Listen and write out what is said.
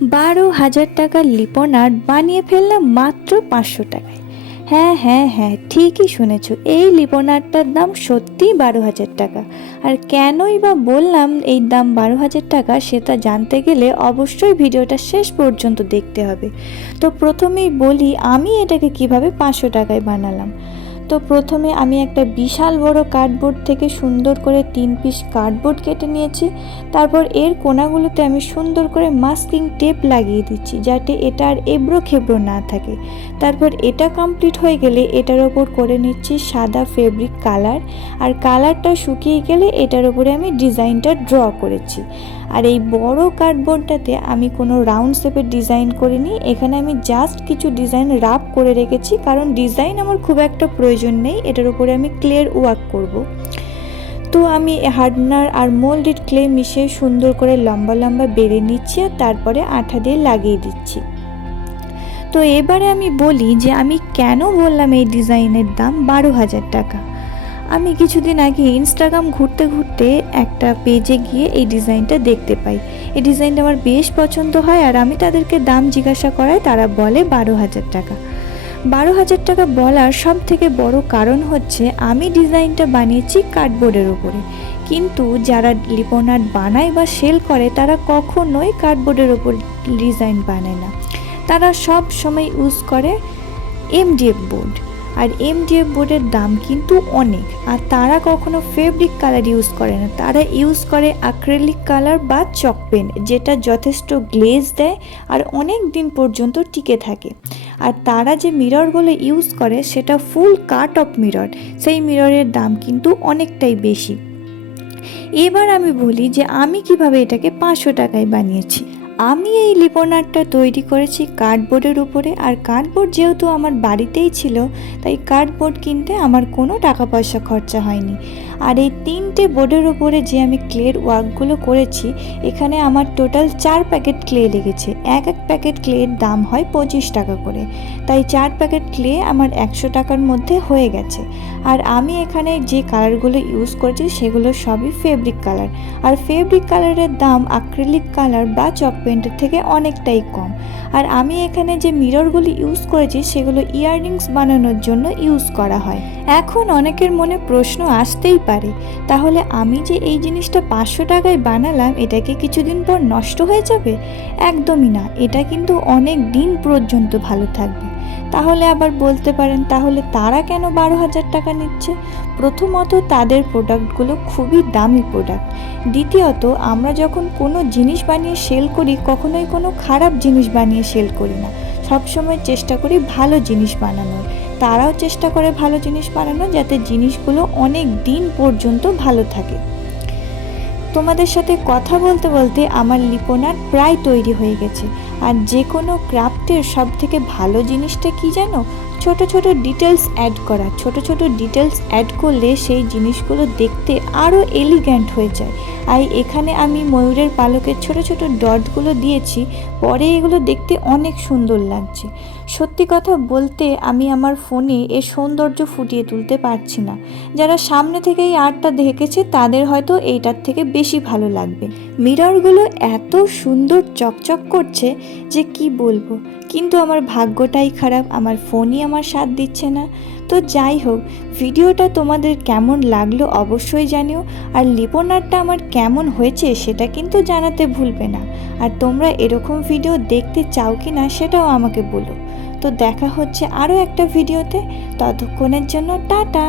12,000 টাকার লিপন আর্ট বানিয়ে ফেললাম মাত্র 500 টাকায়। হ্যাঁ হ্যাঁ হ্যাঁ, ঠিকই শুনেছ, এই লিপন আর্টটার দাম সত্যিই 12,000 টাকা। আর কেনই বা বললাম এই দাম 12,000 টাকা, সেটা জানতে গেলে অবশ্যই ভিডিওটা শেষ পর্যন্ত দেখতে হবে। তো প্রথমেই বলি আমি এটাকে কিভাবে 500 টাকায় বানালাম। তো প্রথমে আমি একটা বিশাল বড় কার্ডবোর্ড থেকে সুন্দর করে 3 পিস কার্ডবোর্ড কেটে নিয়েছি। তারপর এর কোণাগুলোতে আমি সুন্দর করে মাস্কিং টেপ লাগিয়ে দিচ্ছি, যাতে এটা আর এবড়ো খেবড়ো না থাকে। তারপর এটা কমপ্লিট হয়ে গেলে এটার ওপর করে নিচ্ছি সাদা ফেব্রিক কালার। আর কালারটা শুকিয়ে গেলে এটার ওপরে আমি ডিজাইনটা ড্র করেছি। আর এই বড় কার্ডবোর্ডটাতে আমি কোনো রাউন্ড শেপের ডিজাইন করিনি, এখানে আমি জাস্ট কিছু ডিজাইন রাফ করে রেখেছি, কারণ ডিজাইন আমার খুব একটা প্রয়োজন নেই, এটার উপরে আমি ক্লের ওয়ার্ক করব। তো আমি হার্ডনার আর মোল্ডেড ক্লে মিশিয়ে সুন্দর করে লম্বা লম্বা বেড়ে নিচ্ছি, আর তারপরে আঠা দিয়ে লাগিয়ে দিচ্ছি। তো এবারে আমি বলি যে আমি কেন বললাম এই ডিজাইনের দাম 12,000 টাকা। আমি কিছুদিন আগে ইনস্টাগ্রাম ঘুরতে ঘুরতে একটা পেজে গিয়ে এই ডিজাইনটা দেখতে পাই। এই ডিজাইনটা আমার বেশ পছন্দ হয়, আর আমি তাদেরকে দাম জিজ্ঞাসা করাই, তারা বলে 12,000 টাকা। 12,000 টাকা বলার সব থেকে বড় কারণ হচ্ছে আমি ডিজাইনটা বানিয়েছি কার্ডবোর্ডের উপরে, কিন্তু যারা লিপন আর্ট বানায় বা সেল করে তারা কখনোই কার্ডবোর্ডের ওপর ডিজাইন বানায় না। তারা সব সময় ইউজ করে এমডিএফ বোর্ড, আর এমডিএফ বোর্ডের দাম কিন্তু অনেক। আর তারা কখনো ফেব্রিক কালার ইউজ করে না, তারা ইউজ করে অ্যাক্রিলিক কালার বা চক পেন, যেটা যথেষ্ট গ্লেজ দেয় আর অনেক দিন পর্যন্ত টিকে থাকে। আর তারা যে মিররগুলো ইউজ করে সেটা ফুল কাট অফ মিরর, সেই মিররের দাম কিন্তু অনেকটাই বেশি। এবার আমি বলি যে আমি কিভাবে এটাকে 500 টাকায় বানিয়েছি। আমি এই লিপন আর্টটা তৈরি করেছি কার্ডবোর্ডের উপরে, আর কার্ডবোর্ড যেহেতু আমার বাড়িতেই ছিল, তাই কার্ডবোর্ড কিনতে আমার কোনো টাকা পয়সা খরচা হয়নি। আর এই 3টে বোর্ডের উপরে যে আমি ক্লের ওয়ার্কগুলো করেছি, এখানে আমার টোটাল 4 প্যাকেট ক্লে লেগেছে। এক প্যাকেট ক্লের দাম হয় 25 টাকা করে, তাই 4 প্যাকেট ক্লে আমার 100 টাকার মধ্যে হয়ে গেছে। আর আমি এখানে যে কালারগুলো ইউজ করেছি সেগুলো সবই ফেব্রিক কালার, আর ফেব্রিক কালারের দাম অ্যাক্রিলিক কালার বা চক পেন্টের থেকে অনেকটাই কম। আর আমি এখানে যে মিররগুলি ইউজ করেছি সেগুলো ইয়াররিংস বানানোর জন্য ইউজ করা হয়। এখন অনেকের মনে প্রশ্ন আসতেই পারে, তাহলে আমি যে এই জিনিসটা 500 টাকায় বানালাম, এটা কি কিছুদিন পর নষ্ট হয়ে যাবে? একদমই না, এটা কিন্তু অনেক দিন পর্যন্ত ভালো থাকবে। তাহলে আবার বলতে পারেন, তাহলে তারা কেন 12,000 টাকা নিচ্ছে? প্রথমত, তাদের প্রোডাক্টগুলো খুবই দামি প্রোডাক্ট। দ্বিতীয়ত, আমরা যখন কোনো জিনিস বানিয়ে সেল করি, কখনোই কোনো খারাপ জিনিস বানিয়ে সেল করি না, সবসময় চেষ্টা করি ভালো জিনিস বানানোর। তারাও চেষ্টা করে ভালো জিনিস বানানো, যাতে জিনিসগুলো অনেক দিন পর্যন্ত ভালো থাকে। তোমাদের সাথে কথা বলতে বলতে আমার লিপন আর্ট প্রায় তৈরি হয়ে গেছে। আর যে কোনো ক্রাফটের সব থেকে ভালো জিনিসটা কি জানো? ছোট ছোট ডিটেলস অ্যাড করা। ছোট ছোট ডিটেলস অ্যাড করলে সেই জিনিসগুলো দেখতে আরও এলিগ্যান্ট হয়ে যায়। আর এখানে আমি ময়ূরের পালকের ছোট ছোট ডটগুলো দিয়েছি, পরে এগুলো দেখতে অনেক সুন্দর লাগছে। সত্যি কথা বলতে আমি আমার ফোনে এর সৌন্দর্য ফুটিয়ে তুলতে পারছি না। যারা সামনে থেকে এই আর্টটা দেখেছে তাদের হয়তো এইটার থেকে বেশি ভালো লাগবে। মিররগুলো এত সুন্দর চকচক করছে যে কি বলবো, কিন্তু আমার ভাগ্যটাই খারাপ, আমার ফোনই আমার সাথ দিচ্ছে না। তো যাই হোক, ভিডিওটা তোমাদের কেমন লাগলো অবশ্যই জানিও, আর লিপন আর্টটা আমার কেমন হয়েছে সেটা কিন্তু জানাতে ভুলবে না। আর তোমরা এরকম ভিডিও দেখতে চাও কি না সেটাও আমাকে বলো। তো দেখা হচ্ছে আরও একটা ভিডিওতে, ততক্ষণের জন্য টাটা।